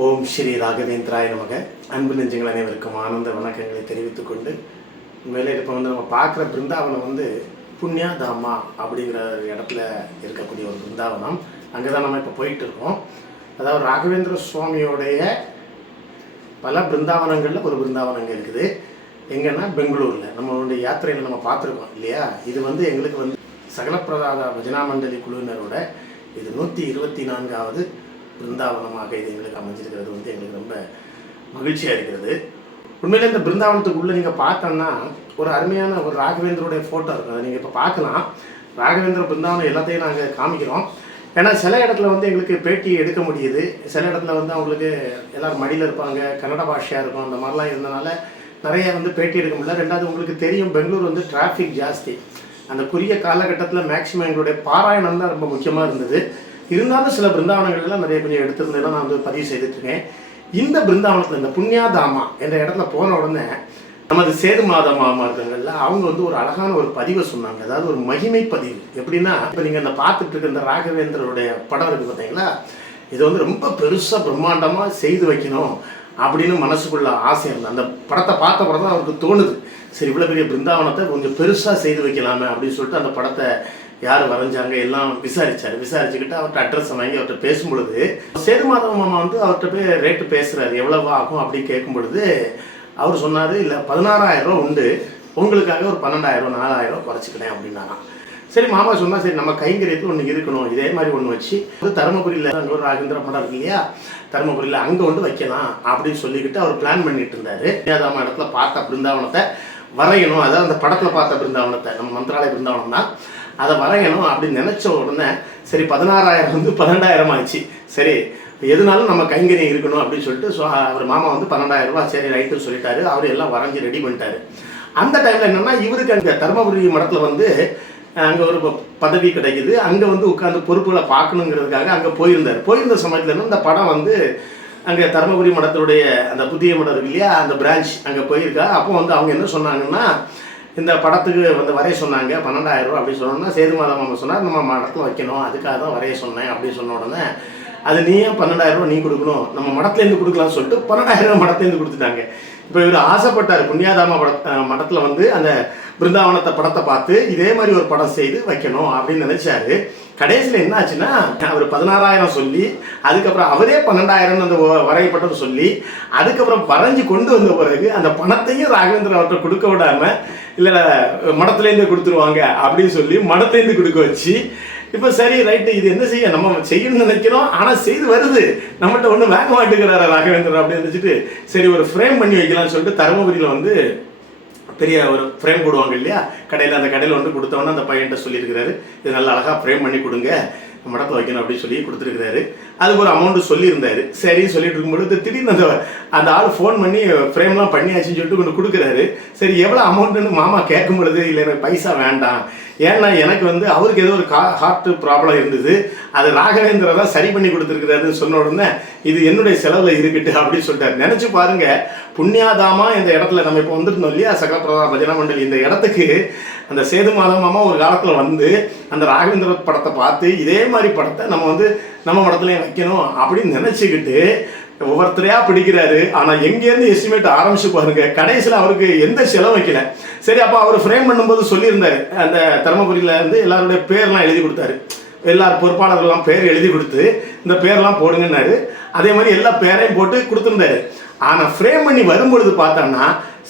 ஓம் ஸ்ரீ ராகவேந்திராய நமக. அன்பு நெஞ்சங்கள் அனைவருக்கும் ஆனந்த வணக்கங்களை தெரிவித்துக் கொண்டு உண்மையிலே இப்போ வந்து நம்ம பார்க்குற பிருந்தாவனம் வந்து புண்ணியாதாமா அப்படிங்கிற ஒரு இடத்துல இருக்கக்கூடிய ஒரு பிருந்தாவனம். அங்கே தான் நம்ம இப்போ போயிட்டு இருக்கோம். அதாவது ராகவேந்திர சுவாமியோடைய பல பிருந்தாவனங்களில் ஒரு பிருந்தாவனங்க இருக்குது. எங்கன்னா பெங்களூரில். நம்மளுடைய யாத்திரையில் நம்ம பார்த்துருக்கோம் இல்லையா? இது வந்து எங்களுக்கு வந்து சகலப்பிரதாத பஜனா மண்டலி குழுவினரோட இது நூற்றி இருபத்தி நான்காவது பிருந்தாவனமாக இது எங்களுக்கு அமைஞ்சிருக்கிறது வந்து எங்களுக்கு ரொம்ப மகிழ்ச்சியாக இருக்கிறது. உண்மையிலே இந்த பிருந்தாவனத்துக்குள்ளே நீங்கள் பார்த்தோன்னா ஒரு அருமையான ஒரு ராகவேந்தருடைய ஃபோட்டோ இருக்கும். அதை நீங்கள் இப்போ பார்க்கலாம். ராகவேந்திர பிருந்தாவனம் எல்லாத்தையும் நாங்கள் காமிக்கிறோம். ஏன்னா சில இடத்துல வந்து எங்களுக்கு பேட்டி எடுக்க முடியுது. சில இடத்துல வந்து அவங்களுக்கு எல்லோரும் மடியில் இருப்பாங்க கன்னட பாஷையாக இருக்கும் அந்த மாதிரிலாம் இருந்தனால நிறைய வந்து பேட்டி எடுக்க முடியல. ரெண்டாவது உங்களுக்கு தெரியும் பெங்களூர் வந்து டிராஃபிக் ஜாஸ்தி. அந்த குறுகிய காலகட்டத்தில் மேக்சிமம் எங்களுடைய பாராயணம் தான் ரொம்ப முக்கியமாக இருந்தது. இருந்தாலும் சில பிருந்தாவனங்கள்லாம் நிறைய கொஞ்சம் எடுத்திருந்தெல்லாம் நான் வந்து பதிவு செய்துட்ருக்கேன் இந்த பிருந்தாவனத்தில் இந்த புண்ணியாதாமா என்ற இடத்துல போன உடனே நமது சேது மாத மாமா அவங்க வந்து ஒரு அழகான ஒரு பதிவை சொன்னாங்க. அதாவது ஒரு மகிமை பதிவு. எப்படின்னா இப்போ நீங்கள் இந்த பார்த்துட்டு இருக்க இந்த ராகவேந்தருடைய படம் இருக்குது பார்த்தீங்களா இது வந்து ரொம்ப பெருசாக பிரம்மாண்டமாக செய்து வைக்கணும் அப்படின்னு மனசுக்குள்ள ஆசை இருந்தது. அந்த படத்தை பார்த்த படம் தான் அவருக்கு தோணுது. சரி இவ்வளோ பெரிய பிருந்தாவனத்தை கொஞ்சம் பெருசாக செய்து வைக்கலாமே அப்படின்னு சொல்லிட்டு அந்த படத்தை யார் வரைஞ்சாங்க? எல்லாம் விசாரிச்சார். விசாரிச்சுக்கிட்டு அவர்கிட்ட அட்ரஸ் வாங்கி அவர்கிட்ட பேசும்பொழுது சேது மாதவ மாமா வந்து அவர்கிட்ட போய் ரேட்டு பேசுகிறாரு எவ்வளவு ஆகும் அப்படின்னு கேட்கும் பொழுது அவர் சொன்னார் இல்லை பதினாறாயிரம் ரூபா உண்டு. உங்களுக்காக ஒரு பன்னெண்டாயிரம் ரூபா நாலாயிரம் ரூபா குறைச்சிக்கிறேன் அப்படின்னாராம். சரி மாமா சொன்னால் சரி நம்ம கைங்கரியத்தில் ஒன்று இருக்கணும். இதே மாதிரி ஒன்று வச்சு வந்து தருமபுரியில் அங்கே ஒரு ராஜேந்திர படம் இருக்கு இல்லையா? தருமபுரியில் அங்கே வந்து வைக்கலாம் அப்படின்னு சொல்லிக்கிட்டு அவர் பிளான் பண்ணிட்டு இருந்தாரு. ஏதாம இடத்துல பார்த்த பிருந்தாவனத்தை வரையணும். அதாவது அந்த படத்தில் பார்த்த பிருந்தாவனத்தை. நம்ம மந்திராலய பிருந்தாவனம் தான் அதை வரையணும் அப்படின்னு நினச்ச உடனே சரி பதினாறாயிரம் வந்து பன்னெண்டாயிரம் ஆச்சு சரி எதுனாலும் நம்ம கைங்கரியம் இருக்கணும் அப்படின்னு சொல்லிட்டு ஸோ அவர் மாமா வந்து பன்னெண்டாயிரம் சரி ரைட்டுன்னு சொல்லிட்டாரு. அவர் எல்லாம் வரைஞ்சி ரெடி பண்ணிட்டாரு. அந்த டைமில் என்னென்னா இவருக்கு அங்கே தருமபுரி மடத்தில் வந்து அங்கே ஒரு ப- பதவி கிடைக்குது. அங்கே வந்து உட்காந்து பொறுப்புகளை பார்க்கணுங்கிறதுக்காக அங்கே போயிருந்தார். போயிருந்த சமயத்தில் என்ன இந்த படம் வந்து அங்கே தருமபுரி மடத்துடைய அந்த புதிய மடம் இருக்கு இல்லையா அந்த பிரான்ச் அங்கே போயிருக்கா. அப்போ வந்து அவங்க என்ன சொன்னாங்கன்னா இந்த படத்துக்கு வந்து வரைய சொன்னாங்க. பன்னெண்டாயிரம் ரூபா அப்படின்னு சொன்னோன்னா சேது மாதம் சொன்னார் நம்ம மடத்தில் வைக்கணும். அதுக்காக தான் வரைய சொன்னேன் அப்படின்னு சொன்ன உடனே அது நீயே பன்னெண்டாயிரம் ரூபா நீ கொடுக்கணும். நம்ம மடத்துலேருந்து கொடுக்கலாம்னு சொல்லிட்டு பன்னெண்டாயிரம் ரூபா மடத்துலேருந்து கொடுத்துட்டாங்க. இப்போ இவர் ஆசைப்பட்டார் புண்ணியாதாம பட மடத்தில் வந்து அந்த பிருந்தாவனத்தை படத்தை பார்த்து இதே மாதிரி ஒரு படம் செய்து வைக்கணும் அப்படின்னு நினச்சாரு. கடைசியில் என்ன ஆச்சுன்னா அவர் பதினாறாயிரம் சொல்லி அதுக்கப்புறம் அவரே பன்னெண்டாயிரம்னு அந்த வரையப்பட்டது சொல்லி அதுக்கப்புறம் வரைஞ்சு கொண்டு வந்த பிறகு அந்த பணத்தையும் ராகவேந்திரன் அவர்கிட்ட கொடுக்க விடாமல் இல்லை மடத்துலேருந்து கொடுத்துருவாங்க அப்படின்னு சொல்லி மடத்துலேருந்து கொடுக்க வச்சு இப்போ சரி ரைட்டு இது என்ன செய்ய? நம்ம செய்யணும்னு நினைக்கிறோம். ஆனால் செய்து வருது. நம்மள்ட்ட ஒன்றும் வாங்க மாட்டேங்கிறாரு ராகவேந்திரன் அப்படின்னு நினச்சிட்டு சரி ஒரு ஃப்ரேம் பண்ணி வைக்கலாம்னு சொல்லிட்டு தருமபுரியில் வந்து பெரிய ஒரு ஃப்ரேம் போடுவாங்க இல்லையா? கடையில் அந்த கடையில் வந்து கொடுத்தவொன்னே அந்த பையன்கிட்ட சொல்லியிருக்கிறாரு இது நல்லா அழகாக ஃப்ரேம் பண்ணி கொடுங்க. மடத்தில் வைக்கணும் அப்படின்னு சொல்லி கொடுத்துருக்கிறாரு. அதுக்கு ஒரு அமௌண்ட்டு சொல்லியிருந்தாரு. சரி சொல்லிட்டு இருக்கும்பொழுது திடீர்னு அந்த அந்த ஆள் ஃபோன் பண்ணி ஃப்ரேம்லாம் பண்ணியாச்சுன்னு சொல்லிட்டு கொண்டு கொடுக்குறாரு. சரி எவ்வளோ அமௌண்ட்டுன்னு மாமா கேட்கும் பொழுது இல்லை எனக்கு பைசா வேண்டாம். ஏன்னா எனக்கு வந்து அவருக்கு ஏதோ ஒரு கா ஹார்ட் ப்ராப்ளம் இருந்தது. அது ராகவேந்திரா தான் சரி பண்ணி கொடுத்துருக்குறாருன்னு சொன்ன உடனே இது என்னுடைய செலவில் இருக்கட்டு அப்படின்னு சொல்லிட்டாரு நினச்சி பாருங்க புண்ணியாதாமா இந்த இடத்துல நம்ம இப்போ வந்துருந்தோம் இல்லையா? சகலப்பிரதா பஜனா மண்டலி. இந்த இடத்துக்கு அந்த சேது மாதமாமா ஒரு காலத்தில் வந்து அந்த ராகவேந்திர படத்தை பார்த்து இதே மாதிரி படத்தை நம்ம வந்து நம்ம மடத்துலையும் வைக்கணும் அப்படின்னு நினச்சிக்கிட்டு ஒவ்வொருத்தரையா பிடிக்கிறாரு. ஆனா எங்கேருந்து எஸ்டிமேட் ஆரம்பிச்சு பாருங்க. கடைசியில் அவருக்கு எந்த செலவு வைக்கல. சரி அப்போ அவர் ஃப்ரேம் பண்ணும்போது சொல்லியிருந்தாரு. அந்த தருமபுரியில இருந்து எல்லாருடைய பேர்லாம் எழுதி கொடுத்தாரு. எல்லார் பொறுப்பாளர்கள்லாம் பேர் எழுதி கொடுத்து இந்த பேர்லாம் போடுங்கன்னாரு. அதே மாதிரி எல்லா பேரையும் போட்டு கொடுத்துருந்தாரு. ஆனால் ஃப்ரேம் பண்ணி வரும்பொழுது பார்த்தோம்னா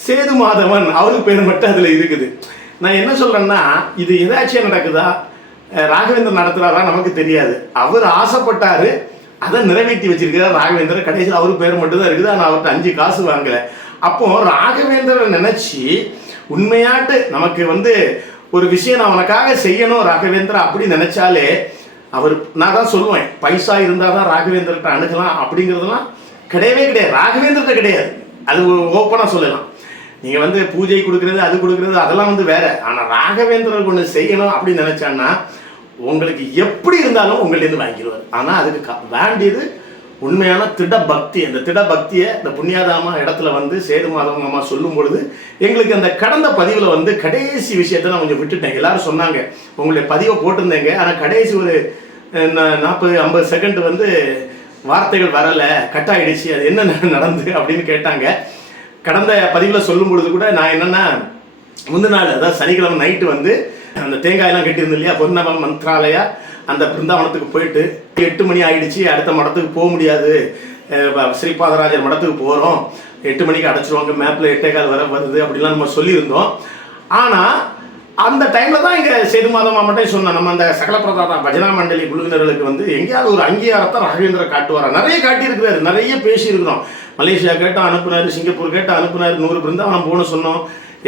சேது மாதவன் அவருக்கு பேர் மட்டும் அதில் இருக்குது. நான் என்ன சொல்கிறேன்னா இது எதாச்சும் நடக்குதா? ராகவேந்தர் நடத்துகிறாரா நமக்கு தெரியாது. அவர் ஆசைப்பட்டாரு அதை நிறைவேற்றி வச்சிருக்கிறார் ராகவேந்தர். கடைசியில் அவர் பேர் மட்டும்தான் இருக்குது ஆனால் அவர்கிட்ட அஞ்சு காசு வாங்கலை. அப்போ ராகவேந்தரை நினைச்சு உண்மையாட்டு நமக்கு வந்து ஒரு விஷயம் நான் உனக்காக செய்யணும் ராகவேந்திரா அப்படி நினைச்சாலே அவர் நான் தான் சொல்லுவேன் பைசா இருந்தால் தான் ராகவேந்திரத்தை அணுகலாம் அப்படிங்கிறதுலாம் கிடையவே கிடையாது. ராகவேந்திரத்தை கிடையாது. அது ஓப்பனாக சொல்லலாம். நீங்கள் வந்து பூஜை கொடுக்கறது அது கொடுக்குறது அதெல்லாம் வந்து வேற. ஆனால் ராகவேந்திரர் ஒன்று செய்யணும் அப்படின்னு நினச்சான்னா உங்களுக்கு எப்படி இருந்தாலும் உங்கள்டேருந்து வாங்கிடுவார். ஆனால் அதுக்கு க- வேண்டியது உண்மையான திட பக்தி அந்த திட பக்தியை இந்த புண்ணியாதாமா இடத்துல வந்து சேது மாதவங்க அம்மா சொல்லும் பொழுது எங்களுக்கு அந்த கடந்த பதிவில் வந்து கடைசி விஷயத்தை நான் கொஞ்சம் விட்டுட்டேன். எல்லாரும் சொன்னாங்க உங்களுடைய பதிவை போட்டிருந்தேங்க. ஆனால் கடைசி ஒரு நாற்பது ஐம்பது செகண்ட் வந்து வார்த்தைகள் வரலை கட் ஆகிடுச்சு அது என்ன நடந்து அப்படின்னு கேட்டாங்க. கடந்த பதிவில் சொல்லும் பொழுது கூட நான் என்னென்னா முந்தின நாள் அதாவது சனிக்கிழமை நைட்டு வந்து அந்த தேங்காயெல்லாம் கட்டியிருந்தேன் இல்லையா? பொன்னவ மந்த்ராலயா? அந்த பிருந்தாவனத்துக்கு போயிட்டு எட்டு மணி ஆயிடுச்சு. அடுத்த மடத்துக்கு போக முடியாது. ஸ்ரீபாதராஜர் மடத்துக்கு போகிறோம் எட்டு மணிக்கு அடைச்சிருவாங்க. மேப்பில் எட்டே கால் வர வருது. அப்படிலாம் நம்ம சொல்லியிருந்தோம். ஆனால் அந்த டைமில் தான் இங்கே சேது மாதம் மட்டும் சொன்னேன். நம்ம அந்த சகல பிரதாதா பஜனா மண்டலி குழுவினர்களுக்கு வந்து எங்கேயாவது ஒரு அங்கீகாரத்தை ராகவேந்திர காட்டுவாரா? நிறைய காட்டியிருக்கிறாரு. நிறைய பேசியிருக்கிறோம். மலேசியா கேட்டால் அனுப்புனார் சிங்கப்பூர் கேட்டால் அனுப்புனார் நூறு பிருந்தாவனம் போகணும் சொன்னோம்.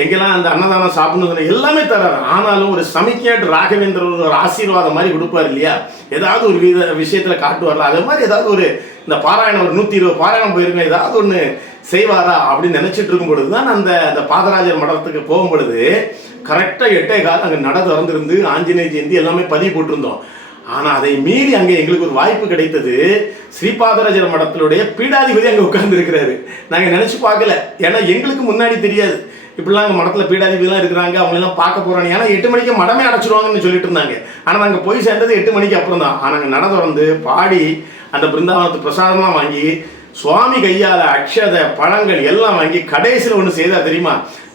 எங்கெல்லாம் அந்த அன்னதானம் சாப்பிடணும் எல்லாமே தராரு. ஆனாலும் ஒரு சமிக்கையாட்டு ராகவேந்திரர் ஒரு ஆசீர்வாதம் மாதிரி கொடுப்பார் இல்லையா? ஏதாவது ஒரு வித விஷயத்தில் காட்டுவார்ல. அது மாதிரி ஏதாவது ஒரு இந்த பாராயணம் ஒரு நூற்றி இருபது பாராயணம் போயிருங்க ஏதாவது ஒன்று செய்வாரா அப்படின்னு நினைச்சிட்டு இருக்கும் பொழுது தான் அந்த அந்த பாதராஜர் மடத்துக்கு போகும் பொழுது கரெக்டாக எட்டே கால் அங்கே நட திறந்துருந்து ஆஞ்சநேய ஜெயந்தி எல்லாமே பதிவு போட்டிருந்தோம். ஆனால் அதை மீறி அங்கே எங்களுக்கு ஒரு வாய்ப்பு கிடைத்தது. ஸ்ரீபாதராஜர் மடத்தினுடைய பீடாதிபதி அங்கே உட்கார்ந்து இருக்கிறாரு நாங்கள் நினச்சி பார்க்கல. ஏன்னா எங்களுக்கு முன்னாடி தெரியாது. இப்படிலாம் அங்கே மடத்தில் பீடாதிபதிலாம் இருக்கிறாங்க அவங்களெல்லாம் பார்க்க போகிறாங்க ஏன்னா எட்டு மணிக்கு மடமே அடைச்சிருவாங்கன்னு சொல்லிட்டு இருந்தாங்க. ஆனால் நாங்கள் போய் சேர்ந்தது எட்டு மணிக்கு அப்புறம் தான். ஆனால் நாங்கள் நட திறந்து பாடி அந்த பிருந்தாவனத்து பிரசாதம்லாம் வாங்கி சுவாமி கையால் அக்ஷத பழங்கள் எல்லாம் வாங்கி கடைசியில் ஒன்று செய்தா தெரியுமா?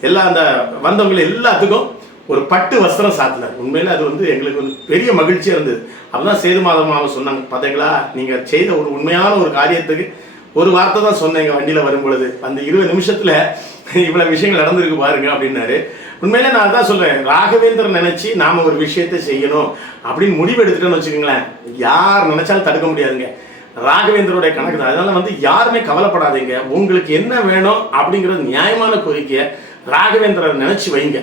எல்லா அந்த வந்தவங்களை எல்லாத்துக்கும் ஒரு பட்டு வஸ்திரம் சாத்தினார். உண்மையில் அது வந்து எங்களுக்கு வந்து பெரிய மகிழ்ச்சியாக இருந்தது. அப்பதான் சேது மாதமாவை சொன்னாங்க பார்த்தீங்களா நீங்கள் செய்த ஒரு உண்மையான ஒரு காரியத்துக்கு ஒரு வார்த்தை தான் சொன்னேங்க வண்டியில் வரும்பொழுது. அந்த இருபது நிமிஷத்தில் இவ்வளோ விஷயங்கள் நடந்திருக்கு பாருங்க அப்படின்னாரு. உண்மையிலே நான் அதான் சொல்கிறேன் ராகவேந்திரன் நினச்சி நாம் ஒரு விஷயத்தை செய்யணும் அப்படின்னு முடிவு எடுத்துட்டோன்னு வச்சுக்கோங்களேன். யார் நினைச்சாலும் தடுக்க முடியாதுங்க. ராகவேந்தருடைய கணக்கு தான். அதனால வந்து யாருமே கவலைப்படாதீங்க. உங்களுக்கு என்ன வேணும் அப்படிங்கிறது நியாயமான கோரிக்கையை ராகவேந்திரரை நினச்சி வைங்க.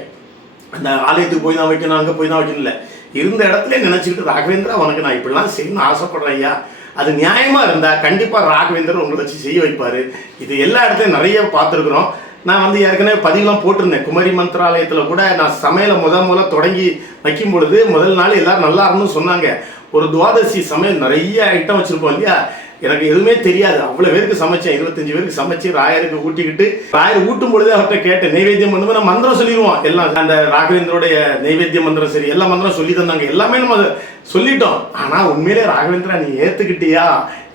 அந்த ஆலயத்துக்கு போய் தான் வைக்கணும் அங்கே போய் தான் வைக்கணும் இல்லை. இருந்த இடத்துல நினச்சிக்கிட்டு ராகவேந்திரா உனக்கு நான் இப்படிலாம் செய்யணும்னு ஆசைப்படுறேன் ஐயா. அது நியாயமாக இருந்தால் கண்டிப்பாக ராகவேந்தர் உங்களை வச்சு செய்ய வைப்பார். இது எல்லா இடத்துலையும் நிறைய பார்த்துருக்குறோம். நான் வந்து ஏற்கனவே பதிவுலாம் போட்டிருந்தேன். குமரி மந்திராலயத்தில் கூட நான் சமையலை முத முதல்ல தொடங்கி வைக்கும் பொழுது முதல் நாள் எல்லோரும் நல்லா இருந்துன்னு சொன்னாங்க. ஒரு துவாதசி சமையல் நிறைய ஐட்டம் வச்சுருப்போம் இல்லையா? எனக்கு எதுவுமே தெரியாது. அவ்வளோ பேருக்கு சமைச்சேன். இருபத்தஞ்சு பேருக்கு சமைச்சு ராயருக்கு ஊட்டிக்கிட்டு ராயர் ஊட்டும் பொழுதே அவர்கிட்ட கேட்டேன். நைவேத்தியம் பண்ணும்போது நம்ம மந்திரம் சொல்லிடுவோம் எல்லாம் அந்த ராகவேந்திரோடைய நைவேத்திய மந்திரம் சரி எல்லா மந்திரம் சொல்லி தந்தாங்க. எல்லாமே நம்ம சொல்லிட்டோம். ஆனால் உண்மையிலே ராகவேந்திரா நீ ஏற்றுக்கிட்டியா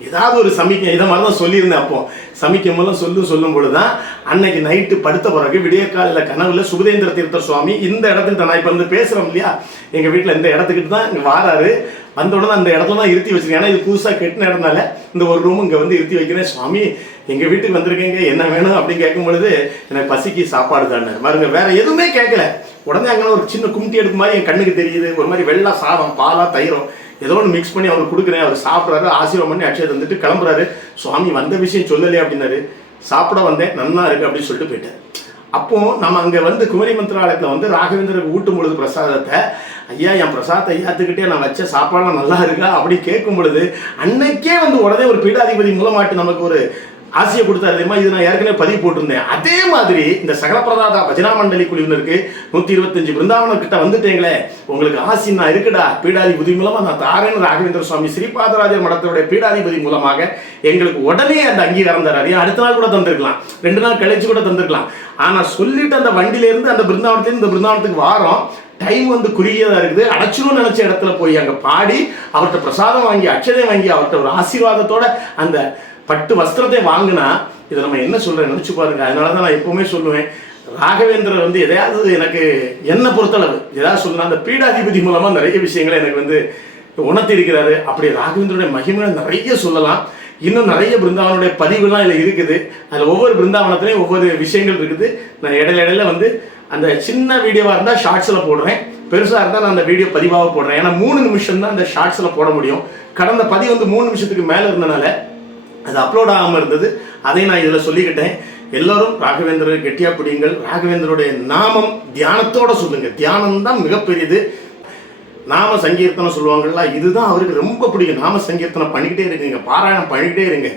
ஏதாவது ஒரு சமைக்க இதை மாதிரி தான் சொல்லியிருந்தேன் அப்போ. சமைக்கும் போதும் சொல்லும் சொல்லும் பொழுது தான் அன்னைக்கு நைட்டு படுத்த பிறகு விடிய காலையில் கனவுல சுபதேந்திர தீர்த்த சுவாமி இந்த இடத்துக்கு நான் இப்போ வந்து பேசுகிறோம் இல்லையா? எங்கள் வீட்டில் இந்த இடத்துக்கிட்டு தான் இங்கே வாராரு. வந்த உடனே அந்த இடத்துல தான் இருத்தி வச்சிருக்கேன். ஏன்னா இது புதுசாக கெட்டின இடம்னால இந்த ஒரு ரூம் இங்கே வந்து இருத்தி வைக்கிறேன். சுவாமி எங்கள் வீட்டுக்கு வந்திருக்கீங்க? என்ன வேணும் அப்படின்னு கேட்கும் பொழுது எனக்கு பசிக்கு சாப்பாடு தானே பாருங்க வேற எதுவுமே கேட்கல. உடனே அங்கே ஒரு சின்ன கும்டி எடுக்கும் மாதிரி என் கண்ணுக்கு தெரியுது. ஒரு மாதிரி வெள்ளா சாதம் பாலா தயிரும். ஏதோ ஒன்று மிக்ஸ் பண்ணி அவங்க கொடுக்குறேன் அவர் சாப்பிட்றாரு ஆசீர்வாதம் பண்ணி அக்ஷயம் தந்துட்டு கிளம்புறாரு. சுவாமி வந்த விஷயம் சொல்லலையே அப்படின்னாரு. சாப்பிட வந்தேன் நன்னா இருக்கு அப்படின்னு சொல்லிட்டு போயிட்டார். அப்போ நம்ம அங்கே வந்து குமரி மந்திராலயத்தில் வந்து ராகவேந்தருக்கு ஊட்டும் பொழுது பிரசாதத்தை ஐயா என் பிரசாதத்தை ஐயாத்துக்கிட்டே நான் வச்ச சாப்பாடுலாம் நல்லா இருக்கா? அப்படி கேட்கும் பொழுது அன்னைக்கே வந்து உடனே ஒரு பீடாதிபதி மூலமாட்டு நமக்கு ஒரு ஆசையை கொடுத்தாரு தெரியுமா இது நான் ஏற்கனவே பதிவு போட்டிருந்தேன். அதே மாதிரி இந்த சகலப்பிரதாதா பஜனா மண்டலி குழுவினருக்கு நூற்றி இருபத்தஞ்சு பிருந்தாவனம் கிட்ட வந்துட்டேங்களே. உங்களுக்கு ஆசி நான் இருக்குடா பீடாதிபதி மூலமா நான் தாரேன்னு ராகவேந்திர சுவாமி ஸ்ரீபாதராஜர் மடத்தோடைய பீடாதிபதி மூலமாக எங்களுக்கு உடனே அந்த அங்கீகாரம் தராரு. அடுத்த நாள் கூட தந்திருக்கலாம். ரெண்டு நாள் கழிச்சு கூட தந்திருக்கலாம். ஆனா சொல்லிட்டு அந்த வண்டியிலேருந்து அந்த பிருந்தாவனத்திலிருந்து இந்த பிருந்தாவனத்துக்கு வாரம். டைம் வந்து குறுகியதாக இருக்குது. அடைச்சிடும்னு நினச்ச இடத்துல போய் அங்கே பாடி அவர்கிட்ட பிரசாதம் வாங்கி அட்சதை வாங்கி அவர்கிட்ட ஒரு ஆசீர்வாதத்தோட அந்த பட்டு வஸ்திரத்தை வாங்கினா இதை நம்ம என்ன சொல்கிறேன் நினச்சி பாருங்க. அதனால தான் நான் எப்பவுமே சொல்லுவேன் ராகவேந்திரர் வந்து எதையாவது எனக்கு என்ன பொறுத்தளவு எதாவது சொல்லணும் அந்த பீடாதிபதி மூலமாக நிறைய விஷயங்களை எனக்கு வந்து உணர்த்தி இருக்கிறாரு அப்படி ராகவேந்திரனுடைய மகிமை நிறைய சொல்லலாம். இன்னும் நிறைய பிருந்தாவனுடைய பதிவுலாம் இதில் இருக்குது. அதில் ஒவ்வொரு பிருந்தாவனத்துலேயும் ஒவ்வொரு விஷயங்கள் இருக்குது. நான் இடையில இடையில வந்து அந்த சின்ன வீடியோவாக இருந்தால் ஷார்ட்ஸில் போடுறேன். பெருசாக இருந்தால் நான் அந்த வீடியோ பதிவாக போடுறேன். ஏன்னா மூணு நிமிஷம் தான் அந்த ஷார்ட்ஸில் போட முடியும். கடந்த பதிவு வந்து மூணு நிமிஷத்துக்கு மேலே இருந்தனால அது அப்லோட் ஆகாமல் இருந்தது. அதை நான் இதில் சொல்லிக்கிட்டேன். எல்லோரும் ராகவேந்திரர் கெட்டியா பிடிங்கள். ராகவேந்தருடைய நாமம் தியானத்தோடு சொல்லுங்கள் தியானம் தான் மிகப்பெரியது. நாம சங்கீர்த்தனம் சொல்லுவாங்கள்ல இதுதான் அவருக்கு ரொம்ப பிடிக்கும். நாம சங்கீர்த்தனம் பண்ணிக்கிட்டே இருக்குங்க. பாராயணம் பண்ணிக்கிட்டே இருங்க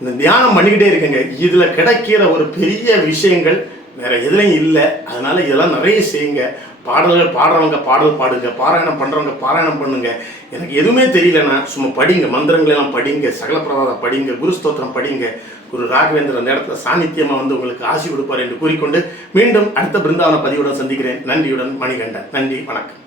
இந்த தியானம் பண்ணிக்கிட்டே இருக்குங்க. இதில் கிடைக்கிற ஒரு பெரிய விஷயங்கள் வேற எதுலையும் இல்லை. அதனால இதெல்லாம் நிறைய செய்யுங்க. பாடல்கள் பாடுறவங்க பாடல் பாடுங்க. பாராயணம் பண்ணுறவங்க பாராயணம் பண்ணுங்க. எனக்கு எதுவுமே தெரியலன்னா சும்மா படிங்க மந்திரங்களெல்லாம் படிங்க சகல பிரபாதம் படிங்க குரு ஸ்தோத்திரம் படிங்க. குரு ராகவேந்திர அந்த இடத்துல சாநித்தியமா வந்து உங்களுக்கு ஆசி கொடுப்பார் என்று கூறிக்கொண்டு மீண்டும் அடுத்த பிருந்தாவன பதிவுடன் சந்திக்கிறேன். நன்றியுடன் மணிகண்டன். நன்றி வணக்கம்.